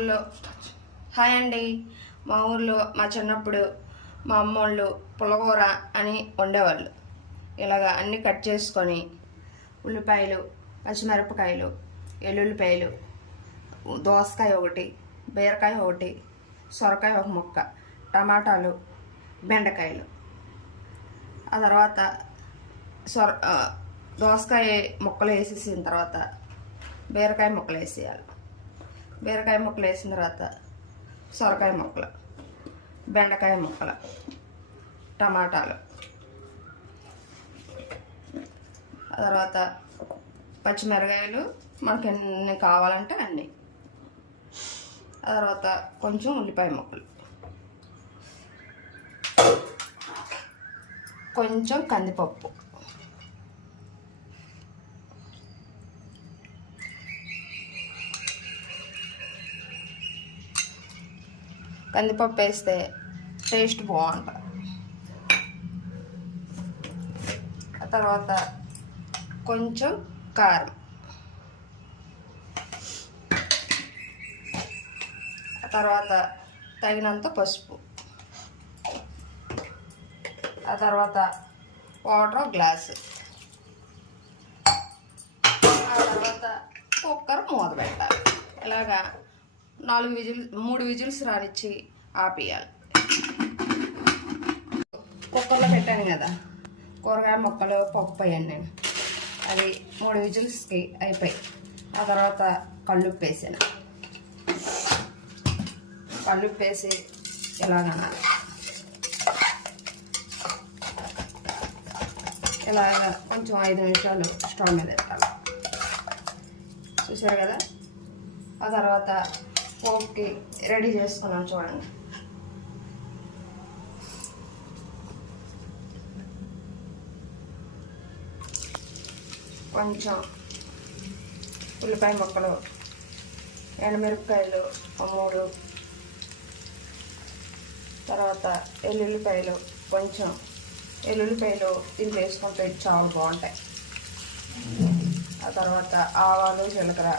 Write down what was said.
ఊర్లో హాయ్ అండి. మా ఊర్లో మా చిన్నప్పుడు మా అమ్మోళ్ళు పుల్లగూర అని వండేవాళ్ళు. ఇలాగా అన్నీ కట్ చేసుకొని ఉల్లిపాయలు, పచ్చిమిరపకాయలు, ఎల్లుల్లిపాయలు, దోసకాయ ఒకటి, బీరకాయ ఒకటి, సొరకాయ ఒక ముక్క, టమాటాలు, బెండకాయలు. ఆ తర్వాత దోసకాయ ముక్కలు వేసేసిన తర్వాత బీరకాయ ముక్కలు వేసేయాలి. బీరకాయ ముక్కలు వేసిన తర్వాత సొరకాయ ముక్కలు, బెండకాయ ముక్కలు, టమాటాలు, ఆ తర్వాత పచ్చిమిరకాయలు మనకి ఎన్ని కావాలంటే అన్నీ, ఆ తర్వాత కొంచెం ఉల్లిపాయ ముక్కలు, కొంచెం కందిపప్పు, కందిపప్పు వేస్తే టేస్ట్ బాగుంటుంది. ఆ తర్వాత కొంచెం కారం, ఆ తర్వాత తగినంత పసుపు, ఆ తర్వాత వాటర్ గ్లాసు, ఆ తర్వాత కుక్కర్ మూత పెట్టాలి. ఇలాగా 3 విజిల్స్ రానిచ్చి ఆపేయాలి. కుక్కర్లో పెట్టాను కదా కూరగాయ ముక్కలు, పప్పు అయ్యాను నేను. అది 3 విజిల్స్కి అయిపోయి ఆ తర్వాత కల్లుప్పు వేసాను. కల్లుప్పు వేసి ఇలాగనాలి. ఇలాగ కొంచెం 5 నిమిషాలు స్టవ్ మీద పెట్టాలి. చూసారు కదా. ఆ తర్వాత పోపుకి రెడీ చేసుకున్నాను చూడండి. కొంచెం ఉల్లిపాయ ముక్కలు, ఎండుమిరపకాయలు 3, తర్వాత ఎల్లుల్లిపాయలు కొంచెం. ఎల్లుల్లిపాయలు ఇది వేసుకుంటే చాలా బాగుంటాయి. ఆ తర్వాత ఆవాలు, జీలకర్ర